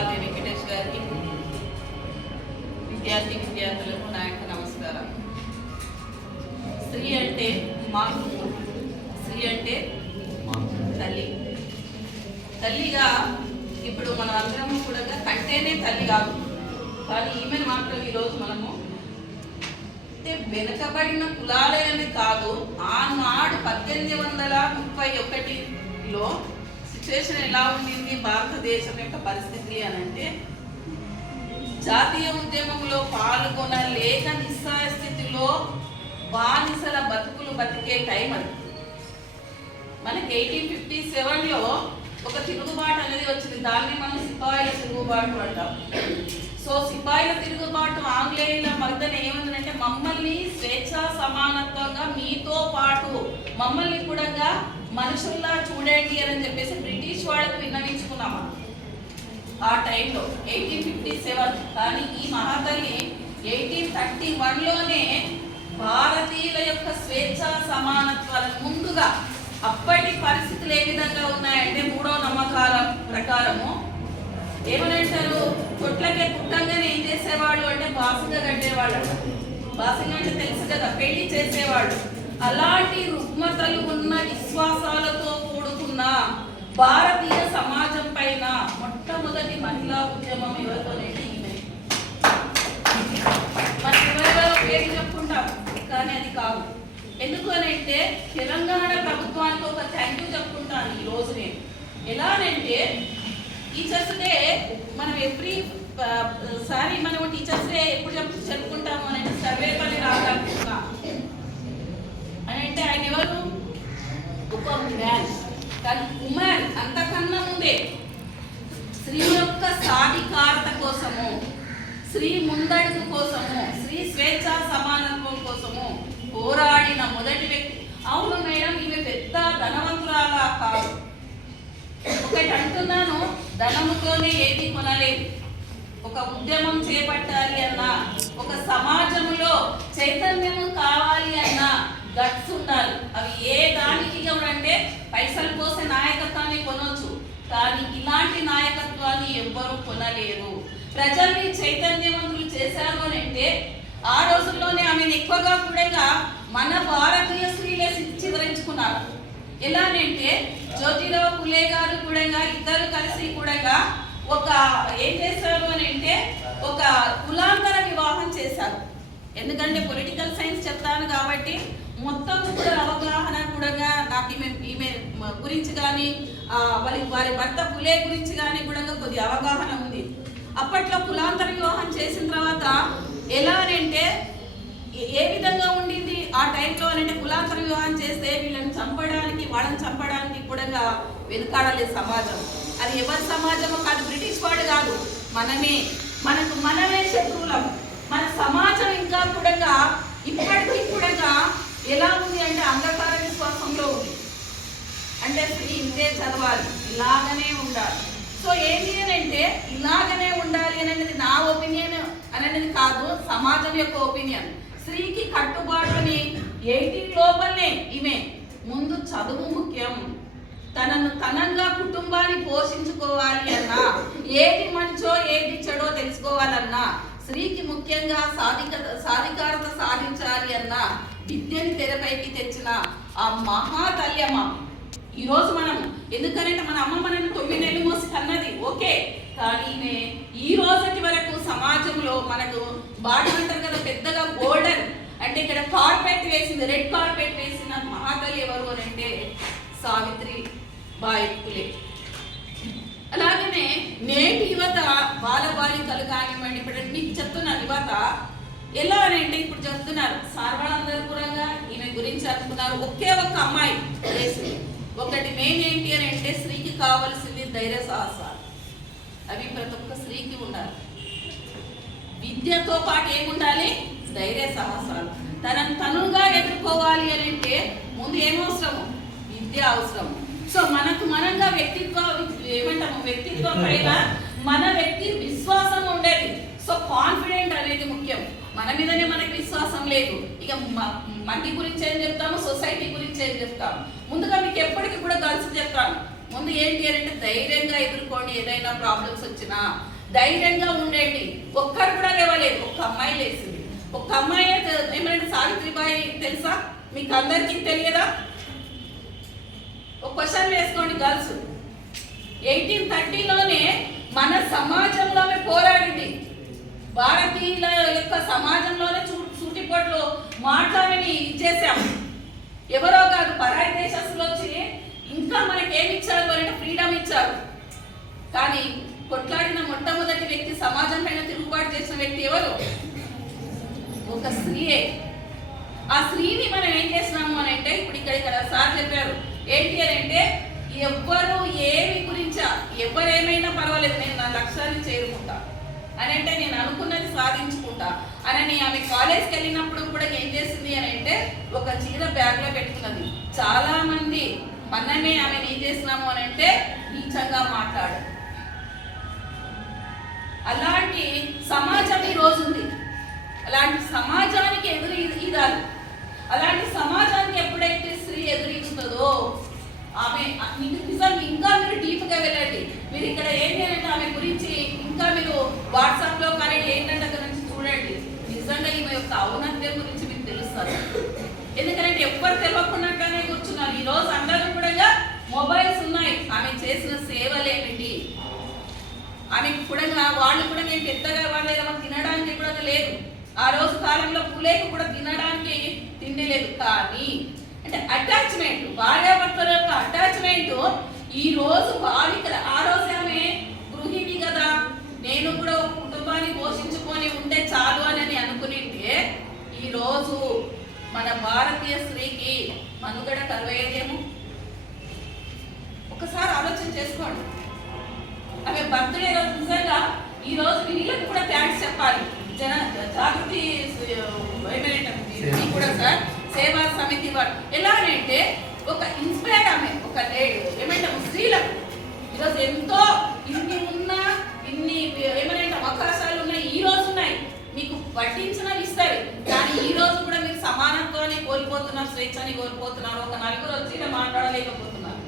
అలాగే వెంకటేష్ గారికి విద్యార్థి విద్యార్థులకు నా యొక్క నమస్కారం. స్త్రీ అంటే మాకు స్త్రీ అంటే తల్లి. తల్లిగా ఇప్పుడు మన అందరం కూడా కంటేనే తల్లి కాదు. కానీ ఈమెను మాత్రం ఈరోజు మనము అంటే వెనుకబడిన కులాలే అని కాదు. ఆనాడు పద్దెనిమిది వందల ముప్పై ఒకటిలో సిచ్యువేషన్ ఎలా ఉండింది భారతదేశం యొక్క పరిస్థితి అని అంటే జాతీయ ఉద్యమంలో పాల్గొనలేక నిస్సాయ స్థితిలో బానిసల బతుకులు బతికే టైం అది. మనకి ఎయిటీన్ ఫిఫ్టీ సెవెన్లో ఒక తిరుగుబాటు అనేది వచ్చింది. దాన్ని మనం సిపాయిల తిరుగుబాటు అంటాం. సో సిపాయిల తిరుగుబాటు ఆంగ్లేయుల మద్దనే మమ్మల్ని స్వేచ్ఛ సమానత్వంగా మీతో పాటు మమ్మల్ని కూడా మనుషుల్లా చూడండి అని చెప్పేసి బ్రిటిష్ వాళ్ళకు విన్నవించుకున్నామా ఆ టైంలో ఎయిటీన్ ఫిఫ్టీ సెవెన్ కానీ ఈ మహాతల్లి ఎయిటీన్ థర్టీ వన్లోనే భారతీయుల యొక్క స్వేచ్ఛ సమానత్వాలను ముందుగా అప్పటి పరిస్థితులు ఏ విధంగా ఉన్నాయంటే మూడో నమ్మకాల ప్రకారము. ఏమనంటారు? కొట్లకే పుట్టంగానే ఏం చేసేవాళ్ళు అంటే బాసుగా కట్టేవాళ్ళు బాసంగా అంటే తెలుసు కదా పెళ్ళి చేసేవాడు. అలాంటి రుగ్మతలు ఉన్న విశ్వాసాలతో కూడుకున్న భారతీయ సమాజం పైన మొట్టమొదటి మహిళా ఉద్యమం ఎవరితోనేది ఈమె. మనం ఎవరెవరో పేరు చెప్పుకుంటాం కానీ అది కాదు. ఎందుకు అని అంటే తెలంగాణ ప్రభుత్వానికి ఒక థ్యాంక్ యూ చెప్పుకుంటాను ఈ రోజు నేను. అంటే టీచర్స్ డే మనం ఎవ్రీ సారీ మనం టీచర్స్ డే ఎప్పుడు చెప్పు చెప్పుకుంటాము అని అంటే సర్వేపల్లి రాధాకృష్ణ అని అంటే ఆయన ఎవరు? ఒక మ్యాన్ తన ఉమెన్ అంతకన్నా ముందే. స్త్రీ యొక్క సాధికారత కోసము స్త్రీ ముందడుగు కోసము స్త్రీ స్వేచ్ఛ సమానత్వం కోసము పోరాడిన మొదటి వ్యక్తి. అవును మేడం ఈమె పెద్ద ధనవంతురాలా కాదు. ఒకటి అంటున్నాను ధనముతోనే ఏది కొనలేదు ఒక ఉద్యమం చేపట్టాలి అన్నా ఒక సమాజంలో చైతన్యం కావాలి అన్నా గట్స్ ఉండాలి. అవి ఏ దానికి ఎవరంటే పైసలు పోసే నాయకత్వాన్ని కొనొచ్చు. కానీ ఇలాంటి నాయకత్వాన్ని ఎవ్వరూ కొనలేరు. ప్రజల్ని చైతన్యవంతులు చేశారు అని అంటే ఆ రోజుల్లోనే ఆమెను ఎక్కువగా కూడా మన భారతీయ స్త్రీలే చిత్రించుకున్నారు ఎలానంటే జ్యోతిరావు పులే గారు కూడా ఇద్దరు కలిసి కూడా ఒక ఏం చేశారు అని అంటే ఒక కులాంతర వివాహం చేశారు. ఎందుకంటే పొలిటికల్ సైన్స్ చెప్తాను కాబట్టి మొత్తం కూడా అవగాహన కూడా నాకు ఈమె ఈమె గురించి కానీ వారి వారి భర్త పులే గురించి కానీ కూడా కొద్ది అవగాహన ఉంది. అప్పట్లో కులాంతర వివాహం చేసిన తర్వాత ఎలా అని అంటే ఏ- ఏ విధంగా ఉండింది ఆ టైంలో అని అంటే కులాంతర వివాహం చేస్తే వీళ్ళ చంపడానికి వాళ్ళని చంపడానికి కూడా వెనుకాడలేదు సమాజం. అది ఎవరి సమాజమో కాదు బ్రిటిష్ వాడు కాదు. మనమే. మనకు మనమే శత్రువులం. మన సమాజం ఇంకా కూడా ఇప్పటికీ కూడా ఎలా ఉంది అంటే అంధకార విశ్వాసంలో ఉంది. అంటే స్త్రీ ఇంతే చదవాలి. ఇలాగనే ఉండాలి. సో ఏంటి అని అంటే ఇలాగనే ఉండాలి అని అనేది నా ఒపీనియన్ అనేది కాదు సమాజం యొక్క ఒపీనియన్. స్త్రీకి కట్టుబాటుని ఎయిటీన్ లోపలనే ఈమె. ముందు చదువు ముఖ్యం తనను తనంగా కుటుంబాన్ని పోషించుకోవాలి అన్నా. ఏది మంచో ఏది చెడో తెలుసుకోవాలన్నా. స్త్రీకి ముఖ్యంగా సాధిక సాధికారత సాధించాలి అన్న విద్యని తెరపైకి తెచ్చిన ఆ మహా తల్లి అమ్మ ఈరోజు మనం ఎందుకంటే మన అమ్మ మనల్ని తొమ్మిది నెలలు మోసి కన్నది ఓకే? కానీ ఈ రోజుటి వరకు సమాజంలో మనకు బాడీ అంటారు కదా పెద్దగా గోల్డెన్ అంటే ఇక్కడ కార్పెట్ వేసింది రెడ్ కార్పెట్ వేసిన మహాతల్లి ఎవరు అని అంటే సావిత్రి బాయికులే అలాగనే నేటి యువత బాలబాలికలు కానివ్వండి ఇప్పుడు మీకు చెప్తున్నాను యువత ఎలా అని అంటే ఇప్పుడు చెప్తున్నారు సార్ వాళ్ళందరూ కూడా ఈమె గురించి అనుకున్నారు. ఒకే ఒక్క అమ్మాయి వేసింది. ఒకటి మెయిన్ ఏంటి అని అంటే స్త్రీకి కావలసింది ధైర్య సాహసాలు. అవి ప్రతి ఒక్క స్త్రీకి ఉండాలి. విద్యతో పాటు ఏముండాలి? ధైర్య సాహసాలు. తనను తనుగా ఎదుర్కోవాలి అని అంటే ముందు ఏమవసరము? విద్య అవసరము. సో మనకు మనంగా వ్యక్తిత్వ ఏమంటాము? వ్యక్తిత్వం పైన మన వ్యక్తి విశ్వాసం ఉండేది. సో కాన్ఫిడెంట్ అనేది ముఖ్యం. మన మీదనే మనకి విశ్వాసం లేదు. ఇక మట్టి గురించి ఏం చెప్తాము? సొసైటీ గురించి ఏం చెప్తాము? ముందుగా మీకు ఎప్పటికీ కూడా కలిసి చెప్తాను. ముందు ఏంటి అని అంటే ధైర్యంగా ఎదుర్కోండి. ఏదైనా ప్రాబ్లమ్స్ వచ్చినా ధైర్యంగా ఉండండి. ఒక్కరు కూడా లేవలేదు. ఒక్క అమ్మాయి లేచింది. ఒక అమ్మాయి ఏమంటే సావిత్రిబాయి తెలుసా? మీకు అందరికీ తెలియదా? ఒక క్వశ్చన్ వేసుకోండి గర్ల్స్. ఎయిటీన్ థర్టీలోనే మన సమాజంలోనే పోరాడింది. భారతీయుల యొక్క సమాజంలోనే చూ సూటిపోట్లు మాట్లాడని ఇచ్చేసాం ఎవరో కాదు పరాయి దేశంలో వచ్చి ఇంకా మనకి ఏమి ఇచ్చారు అంటే ఫ్రీడమ్ ఇచ్చారు. కానీ కొట్లాడిన మొట్టమొదటి వ్యక్తి సమాజం పైన తిరుగుబాటు చేసిన వ్యక్తి ఎవరు? ఒక స్త్రీయే. ఆ స్త్రీని మనం ఏం చేస్తున్నాము అని అంటే ఇప్పుడు ఇక్కడ ఇక్కడ సార్ చెప్పారు. ఏంటి అని అంటే ఎవ్వరు ఏమి గురించా ఎవరేమైనా ఏమైనా పర్వాలేదు నేను నా లక్ష్యాన్ని చేరుకుంటా. అని అంటే నేను అనుకున్నది సాధించుకుంటా. అని ఆమె కాలేజ్కి వెళ్ళినప్పుడు కూడా ఏం చేసింది అని అంటే ఒక చీర బ్యాగ్లో పెట్టుకున్నది. చాలా మంది మననే ఆమెను ఏం చేస్తున్నాము అని అంటే నీచంగా మాట్లాడు అలాంటి సమాజం అలాంటి సమాజానికి ఎదురు ఇదాలి అలాంటి సమాజానికి ఎప్పుడైతే స్త్రీ ఎదురీస్తుందో ఆమె మీకు నిజంగా ఇంకా మీరు డీప్గా వెళ్ళండి. మీరు ఇక్కడ ఏం చేయాలంటే ఆమె గురించి ఇంకా మీరు వాట్సాప్లో కానీ ఏంటంటే అక్కడ నుంచి చూడండి. నిజంగా ఈమె యొక్క ఔన్నత్యం గురించి మీకు తెలుస్తారు ఎందుకంటే ఎవ్వరు తెలియకుండానే కూర్చున్నారు. ఈరోజు అందరూ కూడా మొబైల్స్ ఉన్నాయి. ఆమె చేసిన సేవలేమిటి ఆమె కూడా వాళ్ళు కూడా నేను పెద్దగా వాళ్ళు ఏదో తినడానికి కూడా లేదు. ఆ రోజు కాలంలో పులేకు కూడా తినడానికి తిండి లేదు కానీ అంటే అటాచ్మెంట్ భార్యాభర్తల యొక్క అటాచ్మెంట్ ఈ రోజు బాలికల ఆ రోజు ఆమె గృహిణి కదా. నేను కూడా ఒక కుటుంబాన్ని పోషించుకొని ఉంటే చాలు అని అనుకునింటే ఈ రోజు మన భారతీయ స్త్రీకి మనుగడ కలవేదేమో ఒకసారి ఆలోచన చేసుకోండి. ఆమె బర్త్డే రోజు నిజంగా ఈ రోజు వీళ్ళకి కూడా థ్యాంక్స్ చెప్పాలి. జన జాగృతి కూడా సార్ సేవా సమితి వారు. ఎలా అంటే ఒక ఇన్స్పైర్ ఆమె ఒక లే- ఏమంటాం స్త్రీలకు. ఈరోజు ఎంతో ఇన్ని ఉన్నా ఇన్ని ఏమైనా అవకాశాలు ఉన్నాయి ఈ రోజు ఉన్నాయి. మీకు పట్టించినవి ఇస్తారు కానీ ఈ రోజు కూడా మీరు సమానత్వాన్ని కోల్పోతున్నారు స్వేచ్ఛని కోల్పోతున్నారు. ఒక నలుగురు వచ్చి మాట్లాడలేకపోతున్నారు.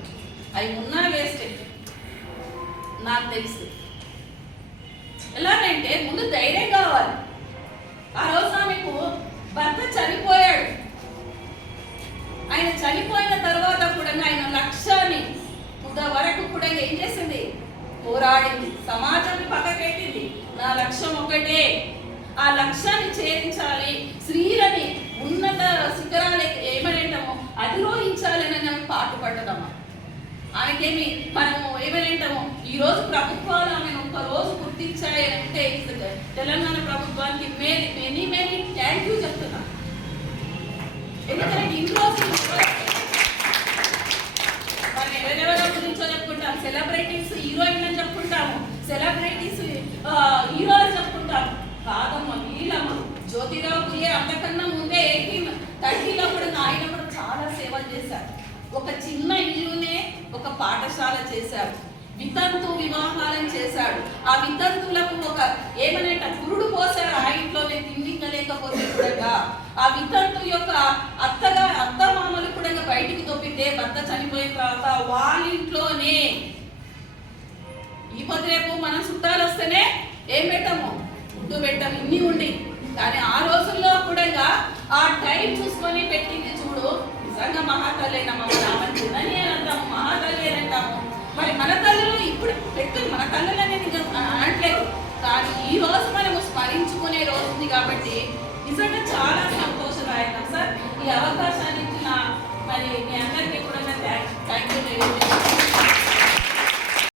అవి ఉన్నా వేస్ట్. నాకు తెలుసు. ఎలాగంటే ముందు ధైర్యం కావాలి. ఆ రోజు ఆమెకు భర్త చనిపోయాడు. ఆయన చనిపోయిన తర్వాత కూడా ఆయన లక్ష్యాన్ని వరకు కూడా ఏం చేసింది? పోరాడింది. సమాజాన్ని పక్కకెట్టింది. నా లక్ష్యం ఒకటే ఆ లక్ష్యాన్ని ఛేదించాలి స్త్రీలని ఉన్నత శిఖరాలు ఏమనేటమో అధిరోహించాలి అని ఆమె పాటుపడ్డదమ్మా. ఆమెకేమి మనము ఏమనంటామో ఈ రోజు ప్రభుత్వాలు ఆమెను ఒక రోజు గుర్తించాయి అంటే తెలంగాణ ప్రభుత్వానికి Mary many many thank you చెప్తున్నా. ఎందుకంటే ఇంట్లో మనం ఎవరెవరో గురించో చెప్పుకుంటాం సెలబ్రిటీస్ హీరోయిన్ అని చెప్పుకుంటాము సెలబ్రిటీస్ హీరో అని చెప్పుకుంటాం. కాదమ్మ వీళ్ళమ్మ జ్యోతిరావు పులే అంతకన్నా ముందే ఎయిటీన్ థర్టీలో కూడా ఆయన కూడా చాలా సేవలు చేశారు. ఒక చిన్న ఇల్లునే ఒక పాఠశాల చేశాడు. వితంతు వివాహాలను చేశాడు. ఆ వితంతులకు ఒక ఏమనేట పురుడు పోసారు ఆ ఇంట్లోనే తిండికలేకపోతే కూడా ఆ వితంతు యొక్క అత్తగా అత్త మామలు కూడా బయటికి తొప్పితే భర్త చనిపోయిన తర్వాత వాళ్ళ ఇంట్లోనే ఈ పొద్దు రేపు మనం చుట్టాలు వస్తేనే ఏం పెట్టాము? ఫుడ్ పెట్టాము. ఇన్ని ఉండి. కానీ ఆ రోజుల్లో కూడా ఆ టైం చూసుకొని పెట్టింది చూడు నిజంగా మహాతల్లేనమ్మ రామని అంటాము మహాతల్లి అని అంటాము మరి మన తల్లులు ఇప్పుడు పెట్టు మన తల్లులు అనేది ఇంకా అనట్లేదు. కానీ ఈ రోజు మనము స్మరించుకునే రోజు ఉంది కాబట్టి నిజంగా చాలా సంతోషదాయకం. సార్ ఈ అవకాశాన్ని ఇచ్చిన మరి మీ అందరికీ